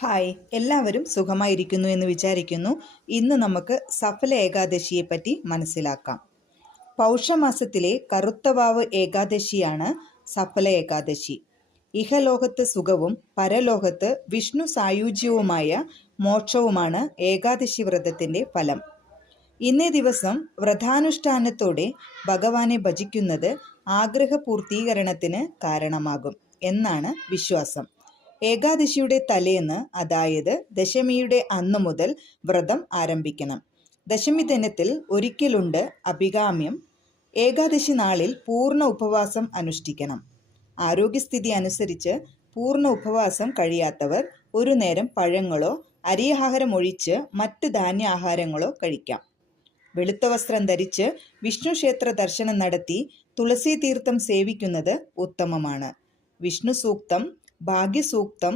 Hi, എല്ലാവരും സുഖമായിരിക്കുന്നു എന്ന് വിചാരിക്കുന്നു. ഇന്ന് നമുക്ക് സഫല ഏകാദശിയെ പറ്റി മനസ്സിലാക്കാം. പൗഷമാസത്തിലെ കറുത്തവാവ് ഏകാദശിയാണ് സഫല ഏകാദശി. ഇഹലോകത്ത് സുഖവും പരലോകത്ത് വിഷ്ണു സായുജ്യവുമായ മോക്ഷവുമാണ് ഏകാദശി വ്രതത്തിൻ്റെ ഫലം. ഇന്നേ ദിവസം വ്രതാനുഷ്ഠാനത്തോടെ ഭഗവാനെ ഭജിക്കുന്നത് ആഗ്രഹപൂർത്തീകരണത്തിന് കാരണമാകും എന്നാണ് വിശ്വാസം. ഏകാദശിയുടെ തലേന്ന്, അതായത് ദശമിയുടെ അന്നു മുതൽ വ്രതം ആരംഭിക്കണം. ദശമി ദിനത്തിൽ ഒരിക്കലുണ്ട് അഭികാമ്യം. ഏകാദശി നാളിൽ പൂർണ്ണ ഉപവാസം അനുഷ്ഠിക്കണം. ആരോഗ്യസ്ഥിതി അനുസരിച്ച് പൂർണ്ണ ഉപവാസം കഴിയാത്തവർ ഒരു നേരം പഴങ്ങളോ അരിയാഹാരം ഒഴിച്ച് മറ്റ് ധാന്യാഹാരങ്ങളോ കഴിക്കാം. വെളുത്ത വസ്ത്രം ധരിച്ച് വിഷ്ണു ക്ഷേത്ര ദർശനം നടത്തി തുളസി തീർത്ഥം സേവിക്കുന്നത് ഉത്തമമാണ്. വിഷ്ണു സൂക്തം, ഭാഗ്യസൂക്തം,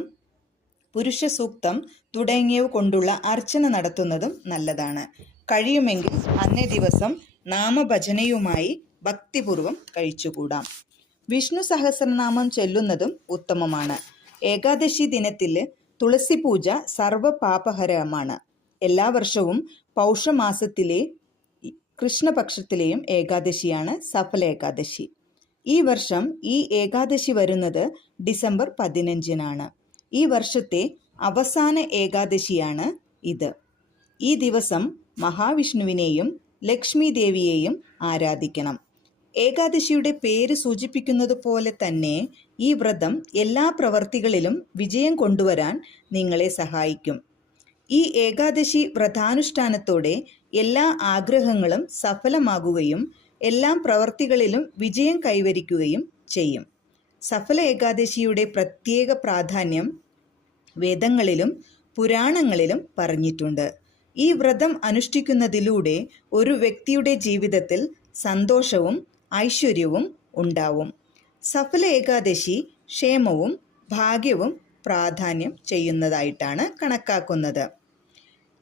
പുരുഷ സൂക്തം തുടങ്ങിയവ കൊണ്ടുള്ള അർച്ചന നടത്തുന്നതും നല്ലതാണ്. കഴിയുമെങ്കിൽ അന്നേ ദിവസം നാമഭജനയുമായി ഭക്തിപൂർവം കഴിച്ചുകൂടാം. വിഷ്ണു സഹസ്രനാമം ചൊല്ലുന്നതും ഉത്തമമാണ്. ഏകാദശി ദിനത്തിൽ തുളസി പൂജ സർവപാപഹരമാണ്. എല്ലാ വർഷവും പൗഷമാസത്തിലെ കൃഷ്ണപക്ഷത്തിലെയും ഏകാദശിയാണ് സഫല ഏകാദശി. ഈ വർഷം ഈ ഏകാദശി വരുന്നത് ഡിസംബർ 15-നാണ്. ഈ വർഷത്തെ അവസാന ഏകാദശിയാണ് ഇത്. ഈ ദിവസം മഹാവിഷ്ണുവിനെയും ലക്ഷ്മി ദേവിയെയും ആരാധിക്കണം. ഏകാദശിയുടെ പേര് സൂചിപ്പിക്കുന്നത് പോലെ തന്നെ ഈ വ്രതം എല്ലാ പ്രവർത്തികളിലും വിജയം കൊണ്ടുവരാൻ നിങ്ങളെ സഹായിക്കും. ഈ ഏകാദശി വ്രതാനുഷ്ഠാനത്തോടെ എല്ലാ ആഗ്രഹങ്ങളും സഫലമാകുകയും എല്ലാ പ്രവർത്തികളിലും വിജയം കൈവരിക്കുകയും ചെയ്യും. സഫല ഏകാദശിയുടെ പ്രത്യേക പ്രാധാന്യം വേദങ്ങളിലും പുരാണങ്ങളിലും പറഞ്ഞിട്ടുണ്ട്. ഈ വ്രതം അനുഷ്ഠിക്കുന്നതിലൂടെ ഒരു വ്യക്തിയുടെ ജീവിതത്തിൽ സന്തോഷവും ഐശ്വര്യവും ഉണ്ടാവും. സഫല ഏകാദശി ക്ഷേമവും ഭാഗ്യവും പ്രാധാന്യം ചെയ്യുന്നതായിട്ടാണ് കണക്കാക്കുന്നത്.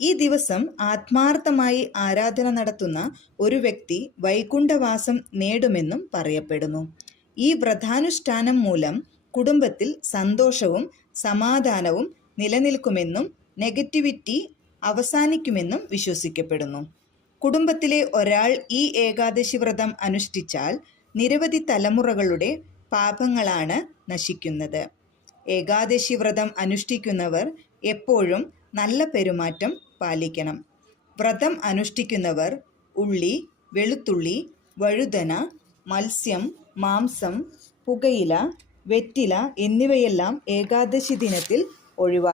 ഈ ദിവസം ആത്മാർത്ഥമായി ആരാധന നടത്തുന്ന ഒരു വ്യക്തി വൈകുണ്ഠവാസം നേടുമെന്നും പറയപ്പെടുന്നു. ഈ വ്രതാനുഷ്ഠാനം മൂലം കുടുംബത്തിൽ സന്തോഷവും സമാധാനവും നിലനിൽക്കുമെന്നും നെഗറ്റിവിറ്റി അവസാനിക്കുമെന്നും വിശ്വസിക്കപ്പെടുന്നു. കുടുംബത്തിലെ ഒരാൾ ഈ ഏകാദശി വ്രതം അനുഷ്ഠിച്ചാൽ നിരവധി തലമുറകളുടെ പാപങ്ങളാണ് നശിക്കുന്നത്. ഏകാദശി വ്രതം അനുഷ്ഠിക്കുന്നവർ എപ്പോഴും നല്ല പെരുമാറ്റം പാലിക്കണം. വ്രതം അനുഷ്ഠിക്കുന്നവർ ഉള്ളി, വെളുത്തുള്ളി, വഴുതന, മത്സ്യം, മാംസം, പുകയില, വെറ്റില എന്നിവയെല്ലാം ഏകാദശി ദിനത്തിൽ ഒഴിവാക്കണം.